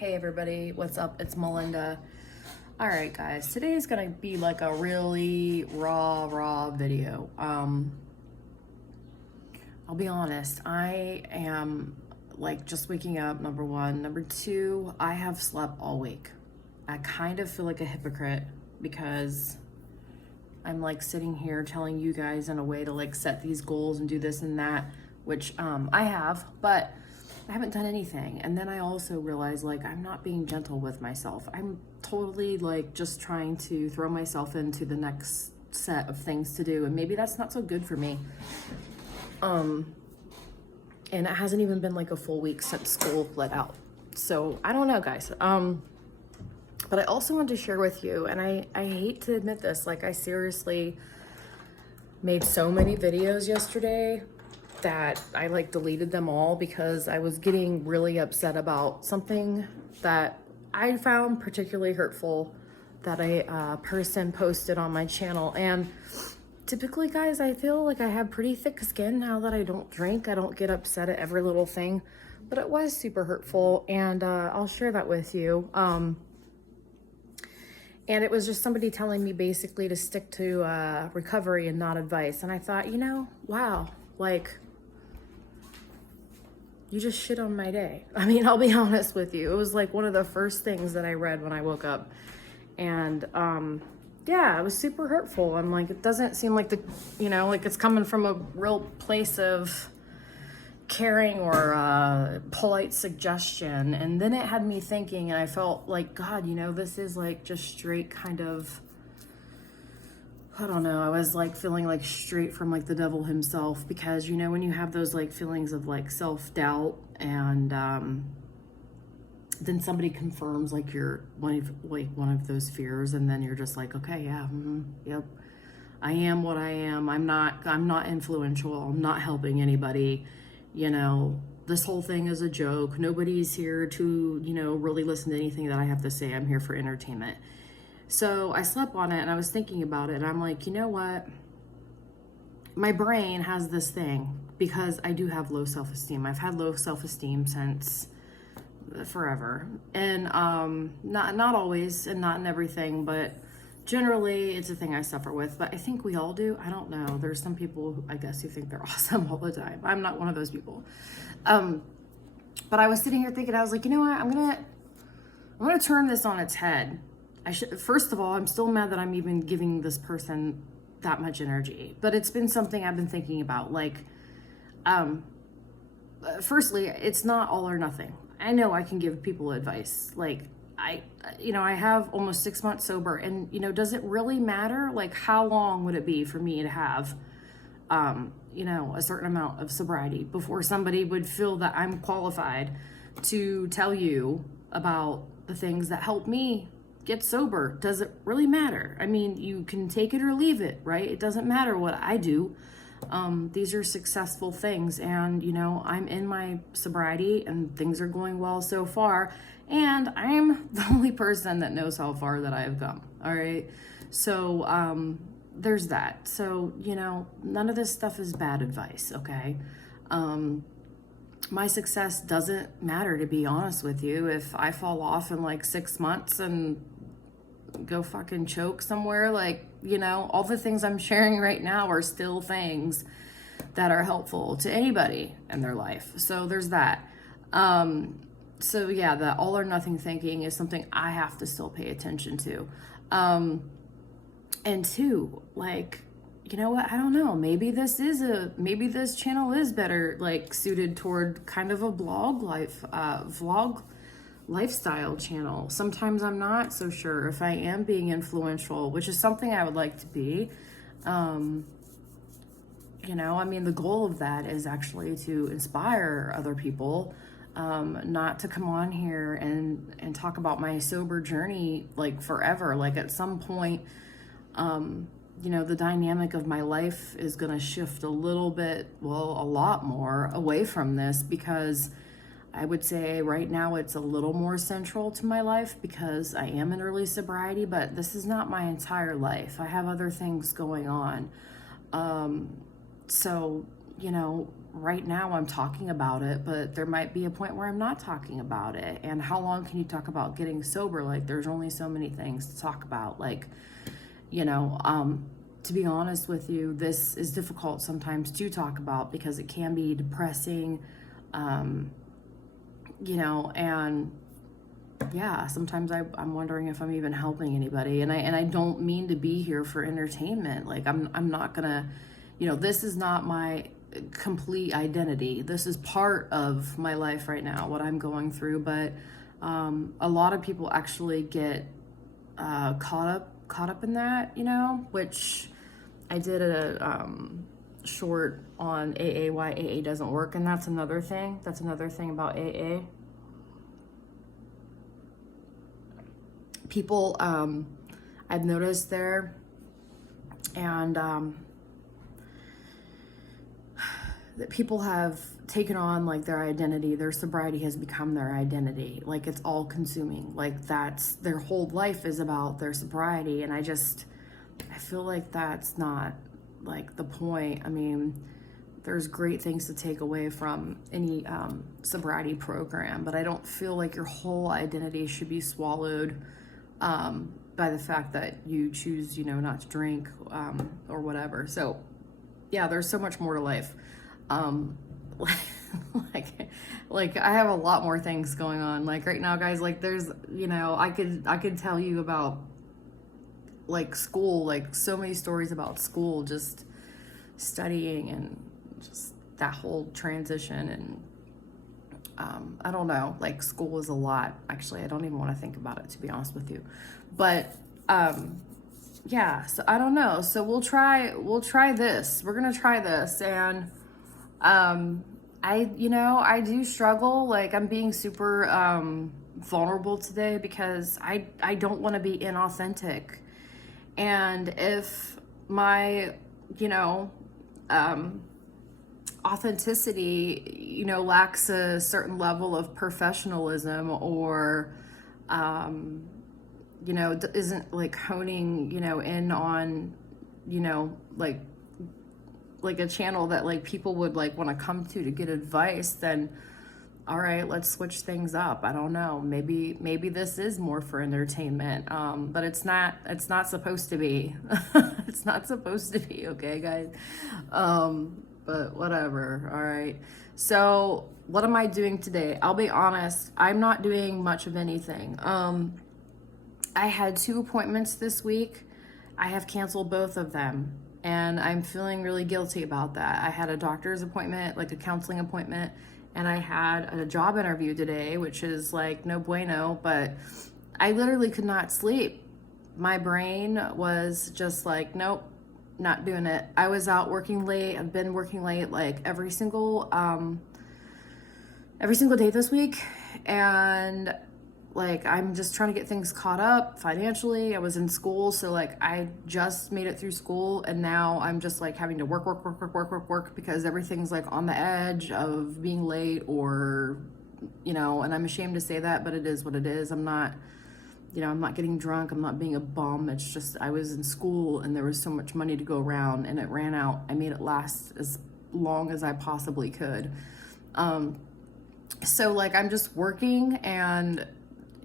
Hey everybody, what's up? It's Melinda. All right, guys, today is gonna be like a really raw video. I'll be honest, I am like just waking up, number one. Number two, I have slept all week. I kind of feel like a hypocrite because I'm like sitting here telling you guys in a way to like set these goals and do this and that, which I have, but I haven't done anything. And then I also realized like I'm not being gentle with myself. I'm totally like just trying to throw myself into the next set of things to do, and maybe that's not so good for me. And it hasn't even been like a full week since school let out. So I don't know, guys. But I also wanted to share with you, and I hate to admit this, like I seriously made so many videos yesterday that I like deleted them all because I was getting really upset about something that I found particularly hurtful that a person posted on my channel. And typically, guys, I feel like I have pretty thick skin now that I don't drink. I don't get upset at every little thing, but it was super hurtful, and I'll share that with you. And it was just somebody telling me basically to stick to recovery and not advice. And I thought, you know, wow, like, you just shit on my day. I mean, I'll be honest with you. It was like one of the first things that I read when I woke up. And yeah, it was super hurtful. I'm like, it doesn't seem like like it's coming from a real place of caring or polite suggestion. And then it had me thinking, and I felt like, God, this is like just straight kind of, I don't know, I was like feeling like straight from like the devil himself, because when you have those like feelings of like self-doubt, and then somebody confirms like you're one of those fears, and then you're just like, okay, yeah, yep, I am what I am. I'm not influential. I'm not helping anybody. This whole thing is a joke. Nobody's here to, really listen to anything that I have to say. I'm here for entertainment. So I slept on it, and I was thinking about it, and I'm like, you know what? My brain has this thing, because I do have low self-esteem. I've had low self-esteem since forever. And not always, and not in everything, but generally it's a thing I suffer with. But I think we all do. I don't know. There's some people who, I guess, who think they're awesome all the time. I'm not one of those people. But I was sitting here thinking, I was like, you know what? I'm gonna turn this on its head. First of all, I'm still mad that I'm even giving this person that much energy, but it's been something I've been thinking about. Like, firstly, it's not all or nothing. I know I can give people advice. Like, I have almost 6 months sober, and, does it really matter? Like, how long would it be for me to have, a certain amount of sobriety before somebody would feel that I'm qualified to tell you about the things that help me get sober? Does it really matter? I mean, you can take it or leave it, right? It doesn't matter what I do. These are successful things, and I'm in my sobriety and things are going well so far, and I'm the only person that knows how far that I have come. All right. So there's that. So none of this stuff is bad advice. Okay. My success doesn't matter, to be honest with you. If I fall off in like 6 months and go fucking choke somewhere, like, all the things I'm sharing right now are still things that are helpful to anybody in their life. So there's that. So yeah, the all or nothing thinking is something I have to still pay attention to. And two, like, you know what? I don't know. Maybe this channel is better, like, suited toward kind of a vlog lifestyle channel. Sometimes I'm not so sure if I am being influential, which is something I would like to be. I mean, the goal of that is actually to inspire other people, not to come on here and talk about my sober journey like forever. Like, at some point, the dynamic of my life is going to shift a little bit, well, a lot more away from this, because I would say right now it's a little more central to my life because I am in early sobriety, but this is not my entire life. I have other things going on. So, right now I'm talking about it, but there might be a point where I'm not talking about it. And how long can you talk about getting sober? Like, there's only so many things to talk about. Like, you know, to be honest with you, this is difficult sometimes to talk about because it can be depressing, you know, and yeah, sometimes I'm wondering if I'm even helping anybody. And I don't mean to be here for entertainment. Like, I'm not gonna, you know, this is not my complete identity. This is part of my life right now, what I'm going through. But a lot of people actually get caught up in that, you know, which I did a short on AA, why AA doesn't work, and that's another thing. That's another thing about AA. People, I've noticed there, and that people have taken on like their identity, their sobriety has become their identity. Like, it's all consuming. Like, that's their whole life is about their sobriety. And I feel like that's not like the point. I mean, there's great things to take away from any sobriety program, but I don't feel like your whole identity should be swallowed by the fact that you choose, you know, not to drink or whatever. So yeah, there's so much more to life. Like I have a lot more things going on. Like right now, guys, like there's, you know, I could tell you about like school, like so many stories about school, just studying and just that whole transition. And I don't know, like school is a lot. Actually, I don't even want to think about it, to be honest with you. But yeah, so I don't know. So we'll try this. We're gonna try this. And I do struggle. Like, I'm being super vulnerable today because I don't want to be inauthentic. And if my, you know, authenticity, you know, lacks a certain level of professionalism, or you know, isn't like honing, you know, in on, you know, like a channel that like people would like want to come to get advice, then all right, let's switch things up. I don't know, maybe this is more for entertainment, but it's not supposed to be. It's not supposed to be, okay, guys? But whatever. All right, so what am I doing today? I'll be honest, I'm not doing much of anything. I had 2 appointments this week. I have canceled both of them, and I'm feeling really guilty about that. I had a doctor's appointment, like a counseling appointment, and I had a job interview today, which is like no bueno, but I literally could not sleep. My brain was just like, nope, not doing it. I was out working late. I've been working late like every single day this week, and like I'm just trying to get things caught up financially. I was in school, so like I just made it through school, and now I'm just like having to work because everything's like on the edge of being late, or you know, and I'm ashamed to say that, but it is what it is. I'm not, you know, I'm not getting drunk, I'm not being a bum. It's just I was in school and there was so much money to go around and it ran out. I made it last as long as I possibly could. So like I'm just working, and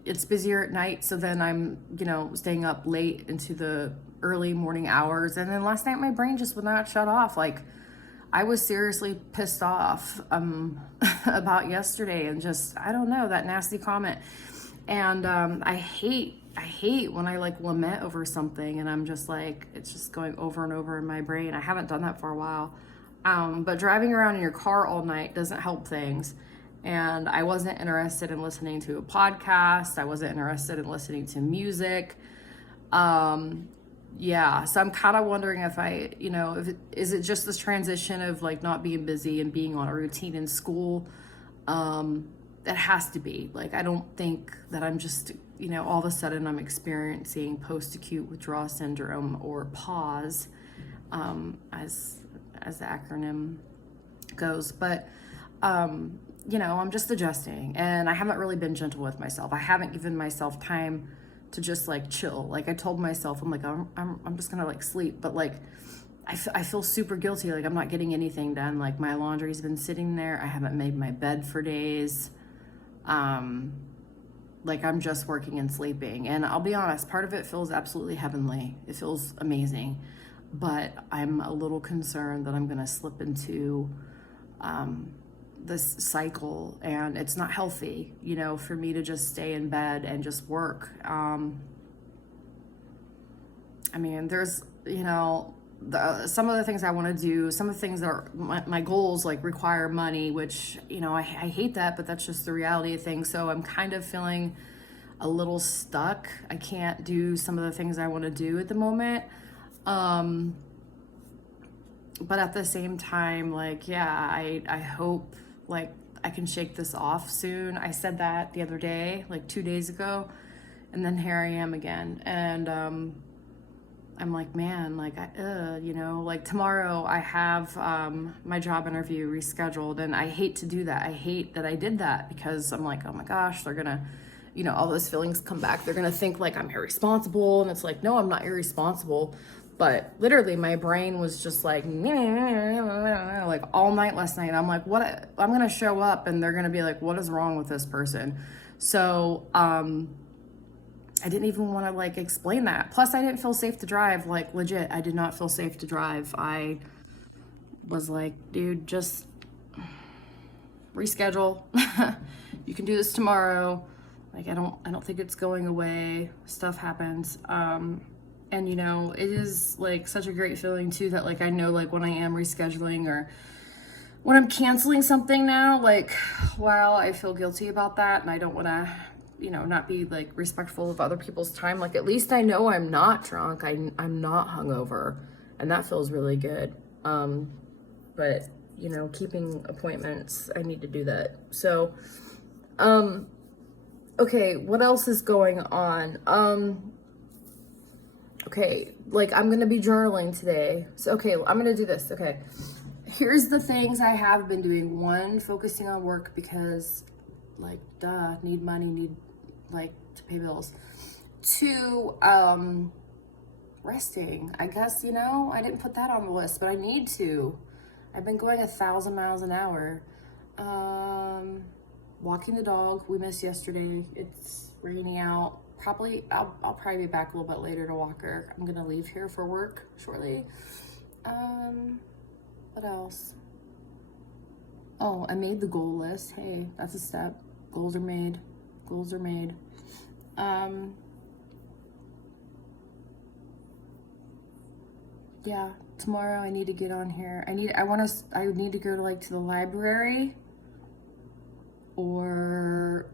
it's busier at night, so then I'm, you know, staying up late into the early morning hours. And then last night my brain just would not shut off. Like I was seriously pissed off about yesterday, and just, I don't know, that nasty comment. And I hate when I like lament over something and I'm just like, it's just going over and over in my brain. I haven't done that for a while. But driving around in your car all night doesn't help things. And I wasn't interested in listening to a podcast. I wasn't interested in listening to music. Yeah, so I'm kind of wondering if I, you know, is it just this transition of like not being busy and being on a routine in school? That has to be. Like, I don't think that I'm just, you know, all of a sudden I'm experiencing post-acute withdrawal syndrome, or PAWS, as the acronym goes. But, you know, I'm just adjusting, and I haven't really been gentle with myself. I haven't given myself time to just like chill. Like I told myself, I'm like, I'm just gonna like sleep, but like I feel super guilty. Like I'm not getting anything done. Like my laundry's been sitting there. I haven't made my bed for days. Like I'm just working and sleeping. And I'll be honest, part of it feels absolutely heavenly. It feels amazing. But I'm a little concerned that I'm going to slip into this cycle, and it's not healthy, you know, for me to just stay in bed and just work. I mean, there's, you know, some of the things I want to do, some of the things that are my goals, like require money, which, you know, I hate that, but that's just the reality of things. So I'm kind of feeling a little stuck. I can't do some of the things I want to do at the moment. But at the same time, like, yeah, I hope like I can shake this off soon. I said that the other day, like 2 days ago, and then here I am again. And, I'm like, man, like, you know, like tomorrow I have my job interview rescheduled, and I hate to do that. I hate that I did that because I'm like, oh my gosh, they're gonna, you know, all those feelings come back. They're gonna think like I'm irresponsible, and it's like, no, I'm not irresponsible. But literally my brain was just like all night last night. I'm like, what? I'm gonna show up and they're gonna be like, what is wrong with this person? So, I didn't even want to like explain that. Plus I didn't feel safe to drive. Like legit, I did not feel safe to drive. I was like, dude, just reschedule. You can do this tomorrow. Like I don't think it's going away. Stuff happens. And you know, it is like such a great feeling too that like I know like when I am rescheduling or when I'm canceling something now, like wow, I feel guilty about that, and I don't want to, you know, not be like respectful of other people's time. Like at least I know I'm not drunk. I'm not hungover, and that feels really good. But you know, keeping appointments, I need to do that. So, okay, what else is going on? Okay, like I'm gonna be journaling today. So okay, I'm gonna do this. Okay, here's the things I have been doing. One, focusing on work because like duh, need money, need like to pay bills. Two, resting. I guess, you know, I didn't put that on the list, but I need to. I've been going 1,000 miles an hour. Walking the dog, we missed yesterday. It's raining out. I'll probably be back a little bit later to walk her. I'm gonna leave here for work shortly. What else? Oh, I made the goal list. Hey, that's a step. Goals are made. Goals are made. Yeah, tomorrow I need to get on here. I need to go to like to the library or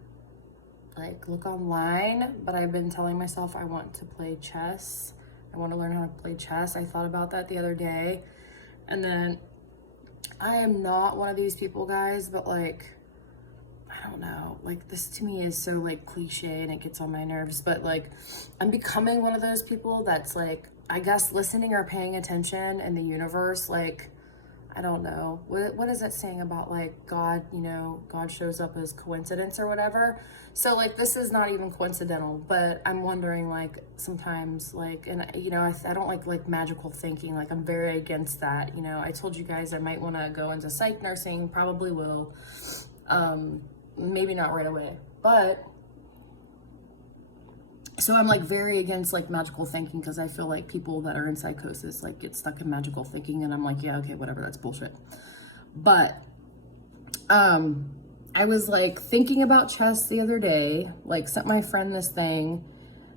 like look online, but I've been telling myself I want to play chess. I want to learn how to play chess. I thought about that the other day, and then I am not one of these people, guys, but like, I don't know, like this to me is so like cliche and it gets on my nerves, but like I'm becoming one of those people that's like, I guess listening or paying attention in the universe. Like, I don't know, what is that saying about like God, you know, God shows up as coincidence or whatever. So like this is not even coincidental, but I'm wondering like sometimes like, and you know, I don't like magical thinking. Like I'm very against that. You know, I told you guys I might want to go into psych nursing, probably will. Maybe not right away, but so I'm like very against like magical thinking because I feel like people that are in psychosis like get stuck in magical thinking, and I'm like, yeah, okay, whatever, that's bullshit. But I was like thinking about chess the other day, like sent my friend this thing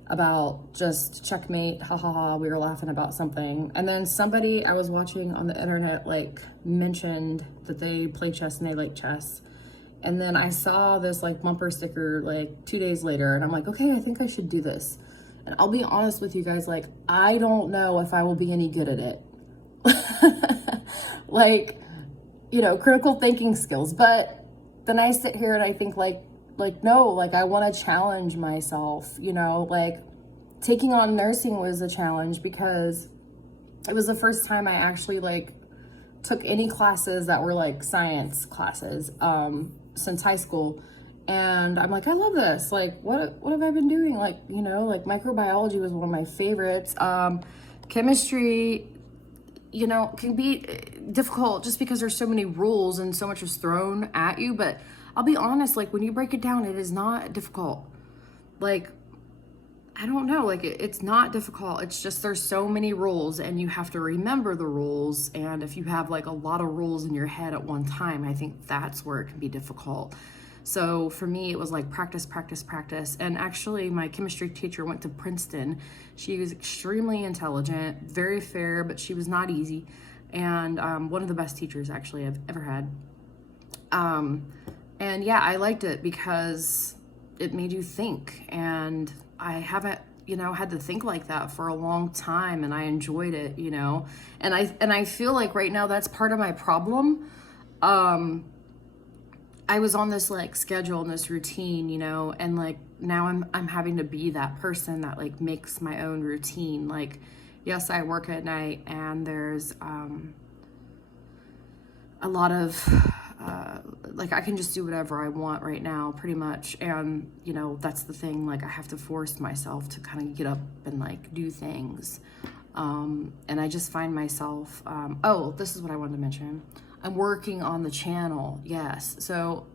about just checkmate, ha ha ha, we were laughing about something, and then somebody I was watching on the internet like mentioned that they play chess and they like chess. And then I saw this like bumper sticker like 2 days later, and I'm like, okay, I think I should do this. And I'll be honest with you guys, like, I don't know if I will be any good at it. Like, you know, critical thinking skills. But then I sit here and I think like no, like I want to challenge myself, you know, like taking on nursing was a challenge because it was the first time I actually like took any classes that were like science classes since high school, and I'm like, I love this. Like, what have I been doing? Like, you know, like microbiology was one of my favorites. Chemistry, you know, can be difficult just because there's so many rules and so much is thrown at you. But I'll be honest, like when you break it down, it is not difficult. Like, I don't know, like it's not difficult. It's just there's so many rules and you have to remember the rules. And if you have like a lot of rules in your head at one time, I think that's where it can be difficult. So for me, it was like practice, practice, practice. And actually, my chemistry teacher went to Princeton. She was extremely intelligent, very fair, but she was not easy. And one of the best teachers actually I've ever had. And yeah, I liked it because it made you think. And I haven't, you know, had to think like that for a long time, and I enjoyed it, you know. And I feel like right now that's part of my problem. I was on this like schedule and this routine, you know, and like now I'm having to be that person that like makes my own routine. Like, yes, I work at night, and there's a lot of like I can just do whatever I want right now pretty much. And you know, that's the thing, like I have to force myself to kind of get up and like do things. And I just find myself oh, this is what I wanted to mention. I'm working on the channel. Yes. So,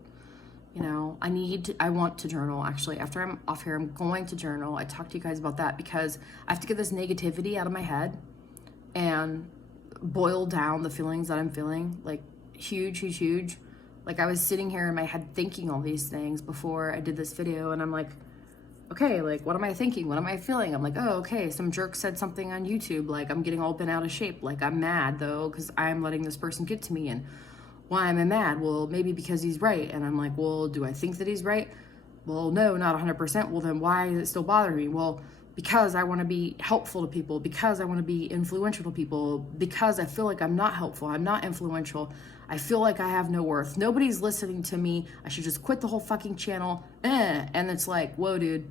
you know, I want to journal. Actually, after I'm off here, I'm going to journal. I talked to you guys about that because I have to get this negativity out of my head and boil down the feelings that I'm feeling, like huge. Like I was sitting here in my head thinking all these things before I did this video, and I'm like, okay, like what am I thinking? What am I feeling? I'm like, oh, okay, some jerk said something on YouTube, like I'm getting all bent out of shape. Like I'm mad though, because I'm letting this person get to me. And why am I mad? Well, maybe because he's right. And I'm like, well, do I think that he's right? Well, no, not 100%. Well, then why is it still bothering me? Well, because I want to be helpful to people, because I want to be influential to people, because I feel like I'm not helpful, I'm not influential. I feel like I have no worth. Nobody's listening to me. I should just quit the whole fucking channel. And it's like, whoa, dude.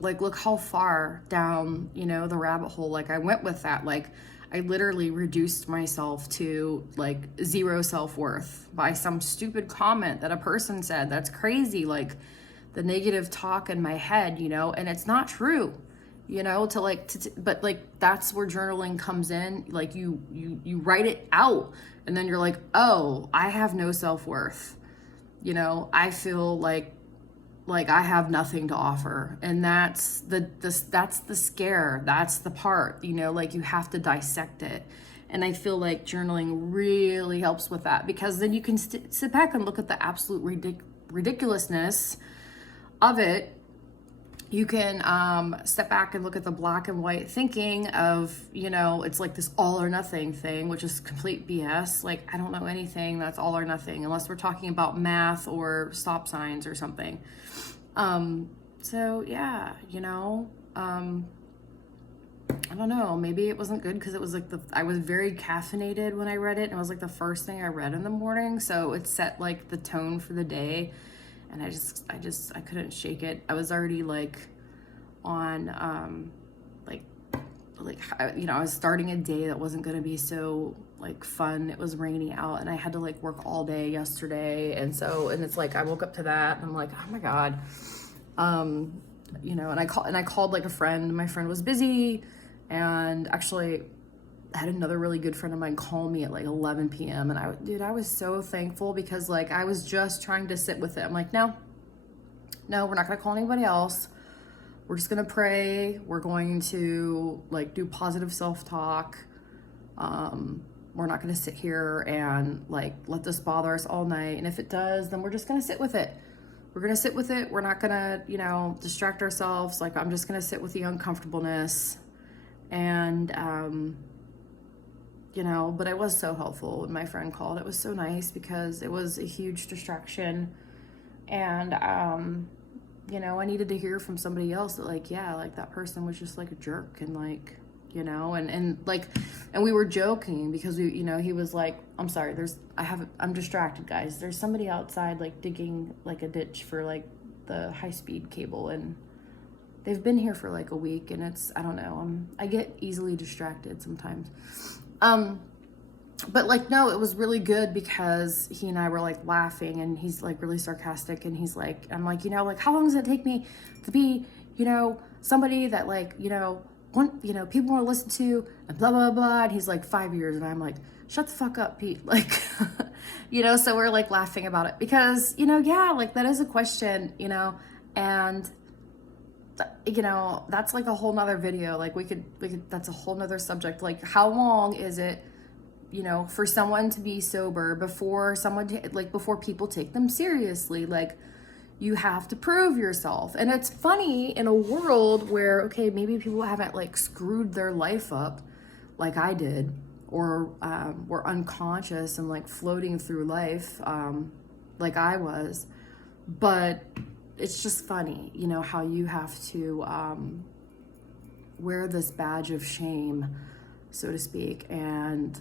Like, look how far down, you know, the rabbit hole, like I went with that. Like I literally reduced myself to like 0 self-worth by some stupid comment that a person said. That's crazy. Like the negative talk in my head, you know, and it's not true, you know, but like, that's where journaling comes in. Like you write it out, and then you're like, oh, I have no self-worth. You know, I feel like I have nothing to offer. And that's the scare. That's the part, you know, like you have to dissect it. And I feel like journaling really helps with that, because then you can sit back and look at the absolute ridiculousness of it. You can step back and look at the black and white thinking of, you know, it's like this all or nothing thing, which is complete BS. Like, I don't know anything that's all or nothing unless we're talking about math or stop signs or something. So yeah, you know, I don't know, maybe it wasn't good because it was like I was very caffeinated when I read it, and it was like the first thing I read in the morning. So it set like the tone for the day. And I couldn't shake it. I was already like on, you know, I was starting a day that wasn't going to be so like fun. It was rainy out, and I had to like work all day yesterday. And it's like, I woke up to that, and I'm like, oh my God. You know, and I called like a friend. My friend was busy, and actually I had another really good friend of mine call me at like 11 p.m. And I was so thankful, because like I was just trying to sit with it. I'm like, no, we're not going to call anybody else. We're just going to pray. We're going to like do positive self-talk. We're not going to sit here and like let this bother us all night. And if it does, then we're just going to sit with it. We're going to sit with it. We're not going to, you know, distract ourselves. Like, I'm just going to sit with the uncomfortableness. And, you know, but it was so helpful when my friend called. It was so nice because it was a huge distraction. And, you know, I needed to hear from somebody else that like, yeah, like that person was just like a jerk, and like, you know, and we were joking because we, you know, he was like, I'm sorry, I'm distracted, guys. There's somebody outside like digging like a ditch for like the high-speed cable, and they've been here for like a week, and I don't know, I get easily distracted sometimes. But like, no, it was really good because he and I were like laughing, and he's like really sarcastic, and he's like, I'm like, you know, like how long does it take me to be, you know, somebody that like, you know, people want to listen to, and blah, blah, blah. And he's like, 5 years. And I'm like, shut the fuck up, Pete. Like, so we're like laughing about it because, yeah, like that is a question, and that's like a whole nother video. Like we could, that's a whole nother subject. Like, how long is it, for someone to be sober before before people take them seriously? Like, you have to prove yourself. And it's funny in a world where, okay, maybe people haven't like screwed their life up like I did, or were unconscious and like floating through life like I was. But it's just funny, how you have to wear this badge of shame, so to speak. And,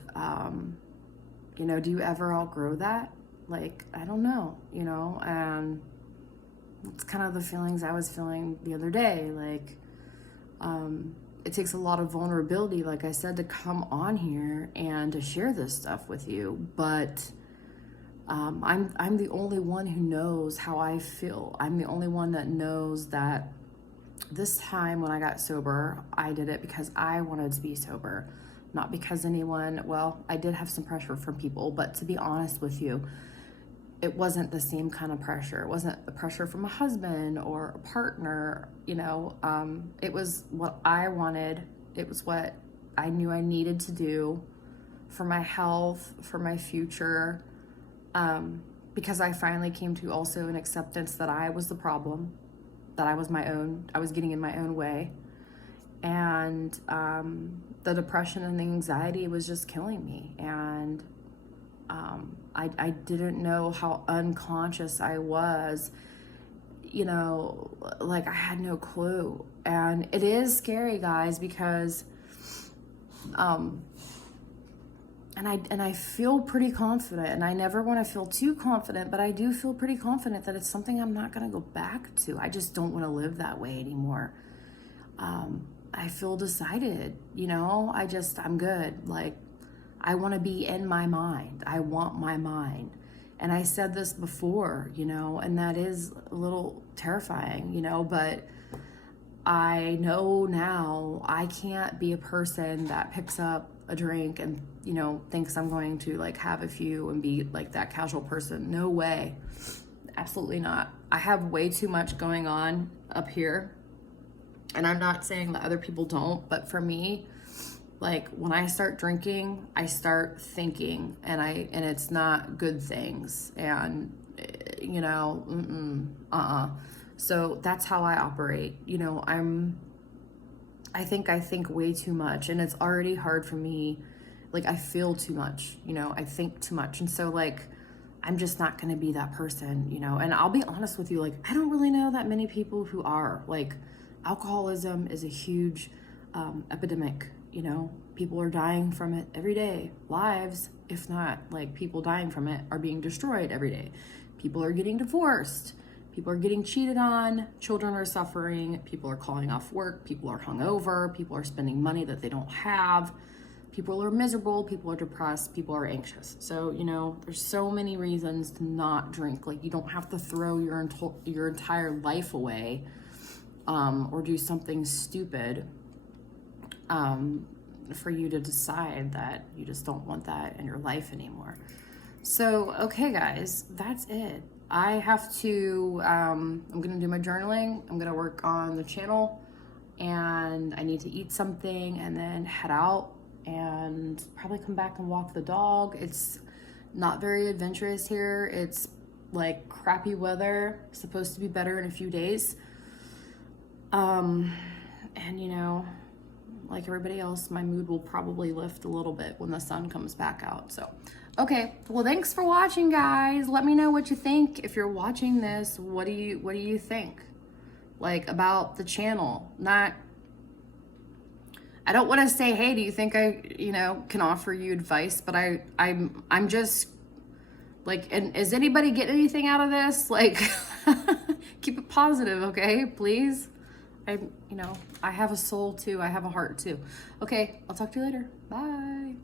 do you ever outgrow that? Like, I don't know, and it's kind of the feelings I was feeling the other day. Like, it takes a lot of vulnerability, like I said, to come on here and to share this stuff with you. But I'm the only one who knows how I feel. I'm the only one that knows that this time when I got sober, I did it because I wanted to be sober, not because I did have some pressure from people, but to be honest with you, it wasn't the same kind of pressure. It wasn't the pressure from a husband or a partner, it was what I wanted. It was what I knew I needed to do for my health, for my future, because I finally came to also an acceptance that I was the problem, that I was getting in my own way. And the depression and the anxiety was just killing me. And I didn't know how unconscious I was, like I had no clue. And it is scary, guys, because, and I feel pretty confident, and I never want to feel too confident, but I do feel pretty confident that it's something I'm not going to go back to. I just don't want to live that way anymore. I feel decided, I'm good. Like, I want to be in my mind. I want my mind. And I said this before, and that is a little terrifying, but I know now I can't be a person that picks up a drink and, thinks I'm going to like have a few and be like that casual person. No way. Absolutely not. I have way too much going on up here. And I'm not saying that other people don't, but for me, like when I start drinking, I start thinking, and it's not good things. And, so that's how I operate. I think way too much, and it's already hard for me. Like, I feel too much, I think too much. And so like, I'm just not going to be that person, and I'll be honest with you. Like, I don't really know that many people who are. Like, alcoholism is a huge epidemic, people are dying from it every day. Lives, if not like people dying from it, are being destroyed every day. People are getting divorced. People are getting cheated on. Children are suffering. People are calling off work. People are hungover. People are spending money that they don't have. People are miserable. People are depressed. People are anxious. So, there's so many reasons to not drink. Like, you don't have to throw your entire life away or do something stupid for you to decide that you just don't want that in your life anymore. So, okay, guys, that's it. I have to, I'm going to do my journaling. I'm going to work on the channel, and I need to eat something and then head out and probably come back and walk the dog. It's not very adventurous here. It's like crappy weather, supposed to be better in a few days. And like everybody else, my mood will probably lift a little bit when the sun comes back out. So, okay. Well, thanks for watching, guys. Let me know what you think. If you're watching this, what do you think? Like, about the channel? I don't want to say, hey, do you think I, can offer you advice? But I'm just like, and is anybody getting anything out of this? Like, keep it positive, okay? Please. I have a soul too. I have a heart too. Okay, I'll talk to you later. Bye.